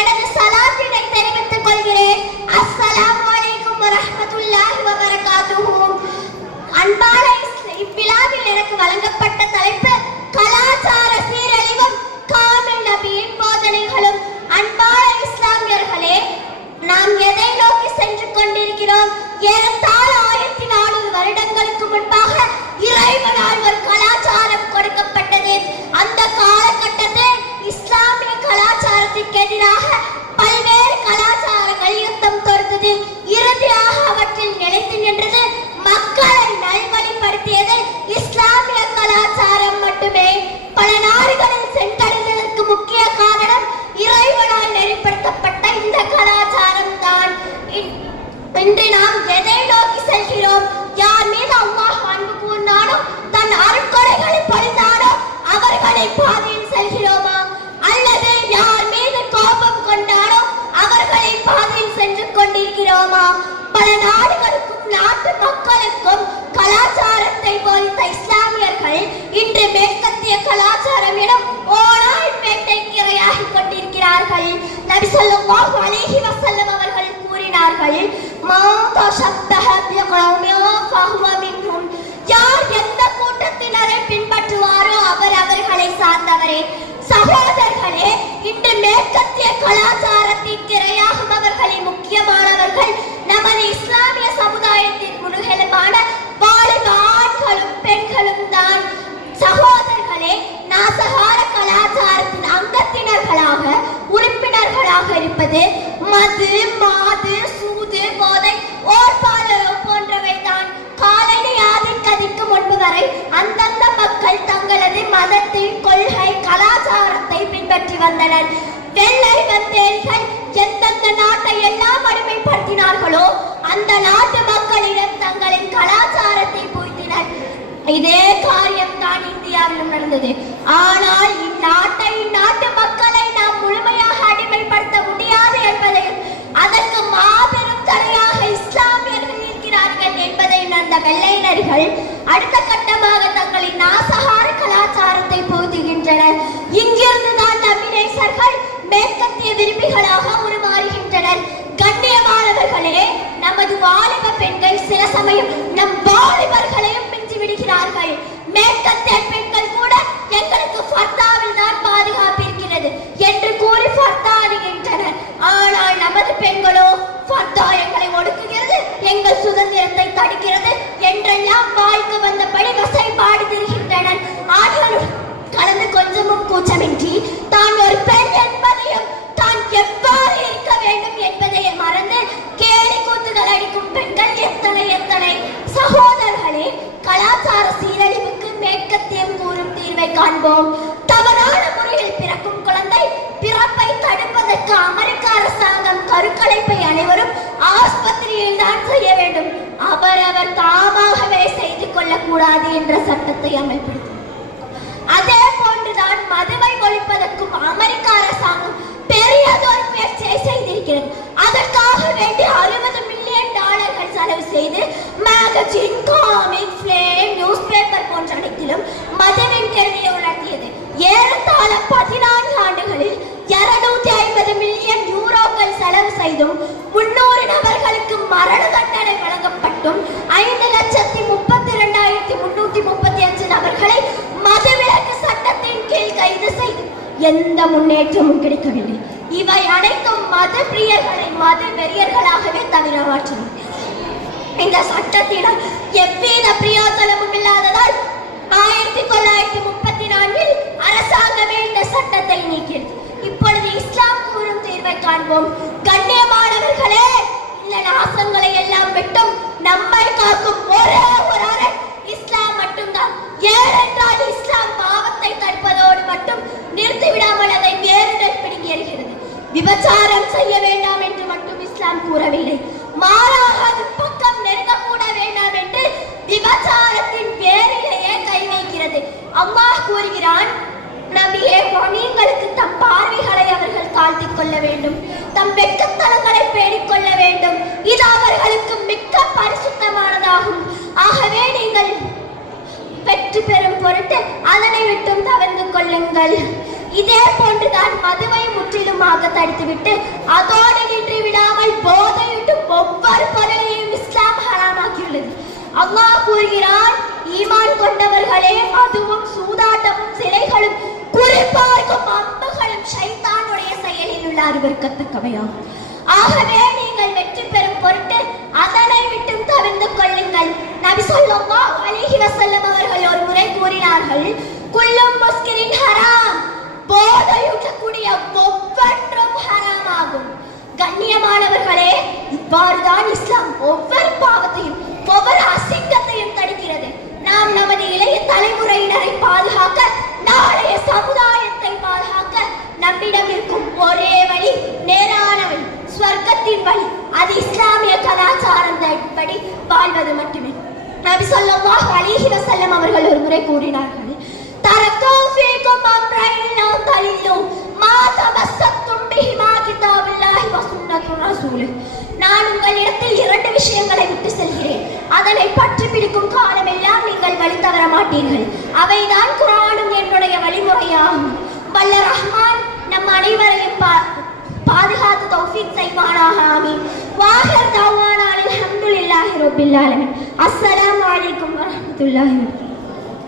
எனது சலாத்தினை தெரிவித்துக் கொள்கிறேன். அஸ்ஸலாமு அலைக்கும் வரஹ்மத்துல்லாஹி வபரகாத்துஹு. அன்பான இவ்விழாவில் எனக்கு வழங்கப்பட்ட தலைப்பு கலாச்சார சீரழிவும் காமில் நபியின் போதனைகளும். அன்பான இஸ்லாமியர்களே, நாம் எதை நோக்கி சென்று கொண்டிருக்கிறோம்? ஏறத்தாழ 1400 வருடங்களுக்கு முன்பாக இறைவனால் ஒரு கலாச்சாரம் கொடுக்கப்பட்டது. அந்த காலகட்டத்தில் இஸ்லாமிய கலாச்சாரத்திற்கு எதிராக பல்வேறு கலாச்சாரங்கள் யுத்தம் தொடுத்தது. இறுதியாக அவற்றில் நிலைத்து நின்றது மக்களை நல்வழிப்படுத்தியது இஸ்லாமிய கலாச்சாரம் மட்டுமே. பல நாடுகளில் சென்றடைந்ததற்கு முக்கிய காரணம் இறைவனால் நெறிப்படுத்தப்பட்ட இந்த கலாச்சாரம் தான். இன்று நாம் எதை நோக்கி செல்கிறோம்? யார் மீது அல்லாஹ் அன்பு கூர்ந்தானோ, தன் அருட்கொடைகளை பொழிந்தானோ அவர்களின் பாதையில் செல்கிறோமா? அல்லது யார் மீது கோபம் கொண்டானோ அவர்களின் பாதையில் சென்று கொண்டிருக்கிறோமா? பல நாடுகளுக்கும் நாட்டு மக்களுக்கும் கலாச்சாரத்தை போதித்த இஸ்லாமியர்கள் இன்று மேற்கத்திய கலாச்சாரம் எனும் ஓநாய் வேட்டைக்கு இரையாகி கொண்டிருக்கிறார்கள். நபி ஸல்லல்லாஹு அலைஹி வஸல்லம் அவர்கள் கூறினார்கள், யார் எந்த கூட்டத்தினரை பின்பற்றுவாரோ அவர் அவர்களை சார்ந்தவரே. சகோதரர்களே, இன்று மேற்கத்திய கலாச்சாரத்திற்கு இரையாகும் அவர்களின் முக்கியமானவர்கள் நமது இஸ்லாமிய சமுதாயத்தின் முன்னுகெலும்பான வாலிப ஆண்களும் பெண்களும் தான். சகோதரர்களே, நாசகார கலாச்சாரத்தின் அங்கத்தினர்களாக உறுப்பினர்களாக இருப்பது மது, மாது, சூது, போதை, ஓர்பாலரோ போன்றவை தான். காலனி ஆதிக்கத்திற்கு முன்பு வரை அந்தந்த மக்கள் தங்களது மதத்தின் கொள்கை கலாச்சாரத்தை பின்பற்றி வந்தனர். வெள்ளை வந்தேரிகள் எந்தெந்த நாட்டை எல்லாம் அடிமைப்படுத்தினார்களோ அந்த நாட்டு மக்களிடம் தங்களின் கலாச்சாரத்தை புகுத்தினர். இதே காரியம் தான் இந்தியாவிலும் நடந்தது. ஆனால் இந்நாட்டு மக்களை நாம் முழுமையாக அடிமைப்படுத்த முடியாது என்பதையும் அதற்கு மாபெரும் தடையாக இஸ்லாமியர்கள் இருக்கிறார்கள் என்பதையும் அந்த வெள்ளையினர்கள் அடுத்த கட்டமாக தங்களின் நாசகார கலாச்சாரத்தை புகுத்துகின்றனர். இங்கிருந்து தான் நவீனர்கள் மேற்கத்திய விரும்பிகளாக உருமாறுகின்றனர். கண்ணியமானவர்களே, நமது வாலிப பெண்கள் சில சமயம் நம் வாலிபர்களையும் மிஞ்சி விடுகிறார்கள். மேற்கத்திய பெண்கள் கூட எங்களுக்கு ஃபர்தாவில் தான் பாதுகாப்பு இருக்கிறது என்று கூறி ஃபர்தா அணிகின்றனர். ஆனால் நமது பெண்களோ ஃபர்தா எங்களை ஒடுக்குகிறது, எங்கள் சுதந்திரத்தை தடுக்கிறது என்றெல்லாம் வாய்க்கு வந்தபடி வசை பாடி திரிகின்றனர். ஆண்களும் கலந்து கொஞ்சமும் கூச்சமின்றி தான் ஒரு பெண் என்பதையும் தான் எவ்வாறு இருக்க வேண்டும் என்பதையும் மறந்து கேலி கூத்துகள் அடிக்கும் பெண்கள் எத்தனை. சகோதரர்களே, கலாச்சார சீரழிவுக்கு மேற்கத்தியம் கூறும் தீர்வை காண்போம். தவறான முறையில் பிறக்கும் குழந்தை பிறப்பை தடுப்பதற்கு அமெரிக்க அரசாங்கம் கருக்கலைப்பை அனைவரும் ஆஸ்பத்திரியில் தான் செய்ய வேண்டும், அவரவர் தாமாகவே செய்து கொள்ளக்கூடாது என்ற சட்டத்தை அமல்படுத்தும். அதே போன்றுதான் மதுவை ஒழிப்பதற்கும் அமெரிக்க அரசாங்கம் பெரியதொரு முயற்சியை செய்திருக்கிறது. அதற்காக வேண்டி $60 மில்லியன் செலவு செய்து magazine, comic, flame, news paper போன்ற அனைத்திலும் மதுவின் கருவியை உணர்த்தியது. ஏறத்தாழ 14 ஆண்டுகளில் 250 மில்லியன் யூரோக்கள் செலவு செய்தும் 300 நபர்களுக்கு மரண தண்டனை வழங்கப்பட்டும் 5,32,335 நபர்களை மதுவிலக்கு சட்டத்தின் கீழ் கைது செய்து எந்த முன்னேற்றமும் கிடைக்கவில்லை. இவை அனைத்தும் மது பிரியர்களை மது வெறியர்களாகவே தவிர மாற்றின. இந்த சட்டத்தினால் எவ்வித பிரயோஜனமும் இல்லாததால் 1934 அரசாங்கமே இந்த சட்டத்தை நீக்கியது. இப்பொழுது இஸ்லாம் கூறும் தீர்வை காண்போம். கண்ணியமானவர்களே, இந்த நாசங்களை எல்லாம் விட்டும் நம்மை காக்கும் ஒரே ஒரு அரண் இஸ்லாம் மட்டும்தான். ஏனென்றால் இஸ்லாம் பாவத்தை தடுப்பதோடு மட்டும் நிறுத்திவிடாமல் அதை வேறுடன் பிடுங்கி எறிகிறது. விபச்சாரம் செய்ய வேண்டாம் என்று மட்டும் இஸ்லாம் கூறவில்லை, மாறாக அது பக்கம் நெருங்கக்கூட வேண்டாம் என்று விபச்சாரத்தின் பேரிலேயே கை வைக்கிறது. அல்லாஹ் கூறுகிறான், நபியே, நீங்களுக்கு தம் பார்வைகளை அவர்கள் தாழ்த்திக் கொள்ள வேண்டும், தம் வெட்கத்தலங்களை பேணிக் கொள்ள வேண்டும். இது அவர்களுக்கு மிக்க பரிசுத்தமானதாகும். ஆகவே நீங்கள் வெற்றி பெறும் பொருட்டு அதனை விட்டும் தவிர்த்து கொள்ளுங்கள். இதே போன்றுதான் மதுவை முற்றிலுமாக தடுத்து பார்த்துவிட்டு அதோடு நின்று விடாமல் போதையிட்டும் ஒவ்வொரு பொருளையும் இஸ்லாம் ஹராமாக்கியுள்ளது. அல்லாஹ் கூறுகிறான், ஈமான் கொண்டவர்களே, மதுவும் சூதாட்டமும் சிலைகளும் குறிப்பார்க்கும் அம்புகளும் ஷைத்தானுடைய செயலில் உள்ள அருவருக்கத்தக்கவையாகும். ஆகவே நீங்கள் வெற்றி பெறும் பொருட்டு அதனை விட்டும் தவிர்த்து கொள்ளுங்கள். நபி ஸல்லல்லாஹு அலைஹி வஸல்லம் அவர்கள் ஒரு முறை கூறினார்கள், குல்லும் முஸ்கிரின் ஹராம், போதையூட்டக்கூடிய ஒவ்வொன்றும் ஹராமாகும். கண்ணியமானவர்களே, இவ்வாறுதான் இஸ்லாம் ஒவ்வொரு பாவத்தையும் ஒவ்வொரு அசிங்கத்தையும் தடுக்கிறது. நாம் நமது இளைய தலைமுறையினரை பாதுகாக்க, நாளைய சமுதாயத்தை பாதுகாக்க நம்மிடம் இருக்கும் ஒரே வழி, நேரான வழி, ஸ்வர்க்கத்தின் வழி. அது இஸ்லாமிய கலாச்சாரப்படி வாழ்வது மட்டுமே. நபி ஸல்லல்லாஹு அலைஹி வஸல்லம் அவர்கள் ஒரு முறை கூறினார்கள், தரக்கு ஃபீக்கும் அம்ரைன் லா தலில்லு மா தமஸ்ஸக்தும் பிஹிமா கிதாபில்லாஹி வ சுன்னத்து ரசூலிஹ். நான் உங்களிடத்தில் 2 விஷயங்களை விட்டு செல்கிறேன், அதனை பற்றி பிடிக்கும் காலமெல்லாம் நீங்கள் வழி தவற மாட்டீர்கள். அவைதான் குர்ஆனும் என்னுடைய வழிமுறையாகும். வல்ல ரஹ்மான் நம் அனைவரையும் பாதுகாத்து தௌஃபீக் செய்வானாக. ஆமீன். வாஹிர் தஅவானா அல்ஹம்துலில்லாஹி ரப்பில் ஆலமீன். அஸ்ஸலாமு அலைக்கும் வரஹ்மத்துல்லாஹி.